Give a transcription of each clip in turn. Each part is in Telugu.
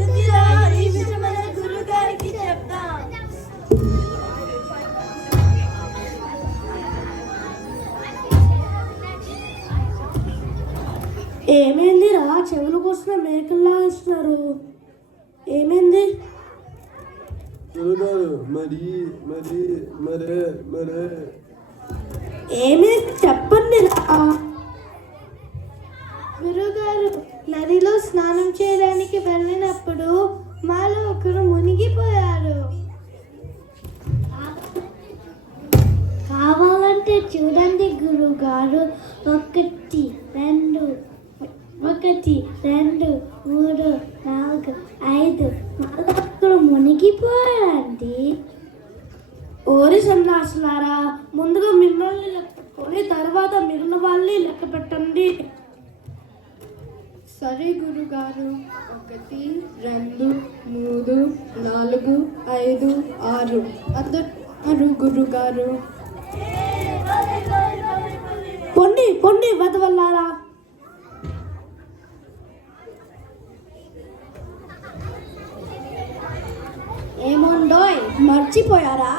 అవుతుందిరా, ఈ విషయం మన గురువు గారికి చెప్తాం. ఏమైందిరా, చెవుల కోసం మేకల్లా ఇస్తున్నారు? ఏమైంది? మరి మరి మరే మరే ఏమైంది చెప్పండి. గురుగారు, నదిలో స్నానం చేయడానికి వెళ్ళినప్పుడు మాలో ఒకరు మునిగిపోయారు. కావాలంటే చూడండి గురుగారు, 1 2 1 2 3 4 5 ఒకరు మునిగిపోయారండి. ఓరి సన్నాసులారా, ముందుగా మిమ్మల్ని లెక్క పెట్టుకొని తర్వాత మిగిలిన వాళ్ళని లెక్క పెట్టండి. సరే గురుగారు, 1 2 3 4 5 6 అందరు గురుగారు. పొండి పొండి వదవల్లారా. ఏముండోయ్, మర్చిపోయారా?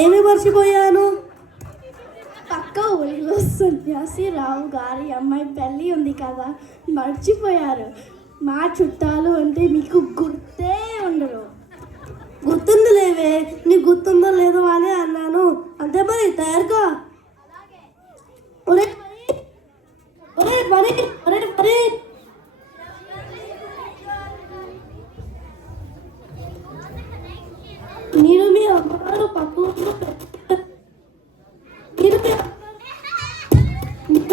ఏమి మర్చిపోయాను? పక్క ఊరిలో సన్యాసి రావు గారి అమ్మాయి పెళ్ళి ఉంది కదా, మర్చిపోయారు. మా చుట్టాలు అంటే మీకు గుర్తే ఉండరు. గుర్తుంది లేవే, నీకు గుర్తుందో లేదో అని అన్నాను అంతే. మరి తయారుగా ఒరే ఒరే మరి ఒరే మరి నేను మీ అమ్మగారు పక్క ఊర్లో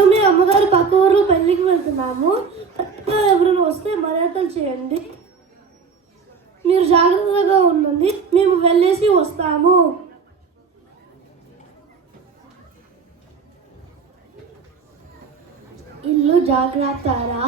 మీ అమ్మగారు పక్క ఊర్లో పెళ్ళికి వెళ్తున్నాము. ఎవరైనా వస్తే మర్యాదలు చేయండి. మీరు జాగ్రత్తగా ఉండండి, మేము వెళ్ళేసి వస్తాము. ఇల్లు జాగ్రత్తరా.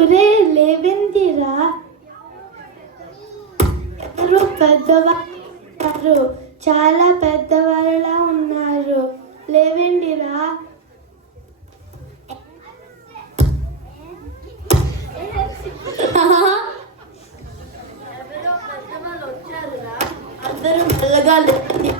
ఒరే లేవెందిరా, ఎవరు పెద్దవాళ్ళు, చాలా పెద్దవాళ్ళ ఉన్నారు. లేవండిరా. అందరూ మెల్లగా లేవండి.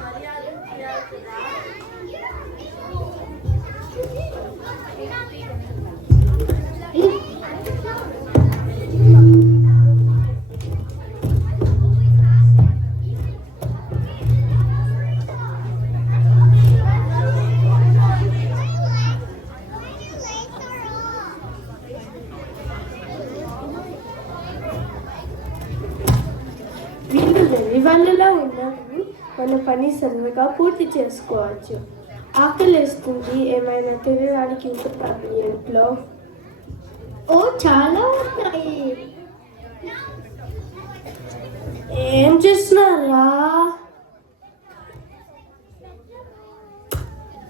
వాళ్ళలో ఉన్నప్పుడు మన పని సరళంగా పూర్తి చేసుకోవచ్చు. ఆకలిస్తుంది, ఏమైనా తినడానికి ఉంటుంది ఇంట్లో? ఓ చాలా ఉన్నాయి. ఏం చేస్తున్నారా?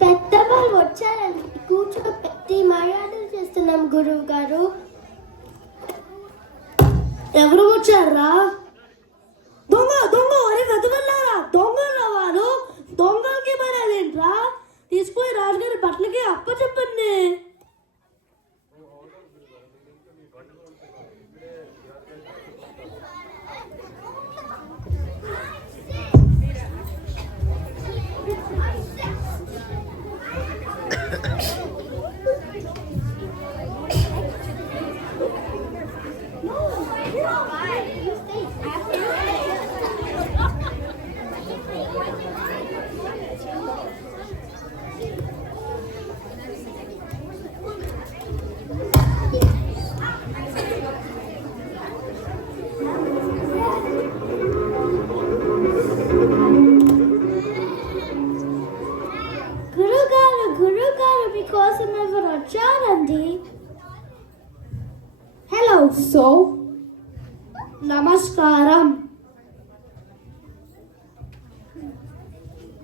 పెద్దవాళ్ళు వచ్చారండి, కూర్చోబెట్టి మర్యాదలు చేస్తున్నాం గురువు గారు. ఎవరు వచ్చారా? దొంగ దొంగ అరే వెతవల్లారా, దొంగల వారు. దొంగలకి మరి అదేంట్రా? తీసుకుపోయి రాజుగారి బట్టలకి అప్పచెప్పండి. గురుగారు మీకోసం ఎవరు వచ్చారండి? హలో సో నమస్కారం.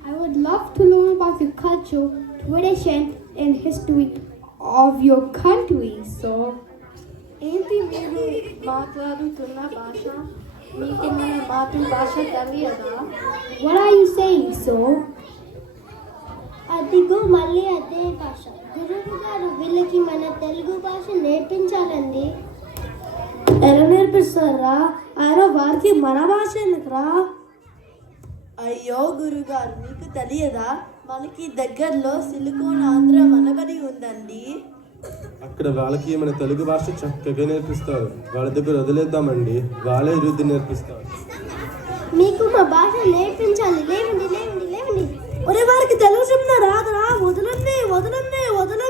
I would love to learn about the culture, tradition and history of your country. So, ఏంటి మీరు మాట్లాడుతున్న భాష? మీకు మన మాతృభాష తెలియదా? what are you saying, so? అదిగో మళ్ళీ అదే భాష. గురువు గారు వీళ్ళకి మన తెలుగు భాష నేర్పించాలండి. ఎలా నేర్పిస్తారా? ఆయన వారికి మన భాష ఎందుకురా? అయ్యో గురుగారు, మీకు తెలియదా? మనకి దగ్గరలో సిలికోన్ ఆంధ్ర మనబడి ఉందండి. అక్కడ వాళ్ళకి మన తెలుగు భాష చక్కగా నేర్పిస్తారు. వాళ్ళ దగ్గర వదిలేద్దామండి, వాళ్ళే వృద్ధి నేర్పిస్తారు. మీకు మా భాష నేర్పించాలి. లేవండి లేవండి లేవండి. ఒరే వారికి తెలుగు చెప్తున్నా రాదురా. వదలండి వదలండి వదలండి.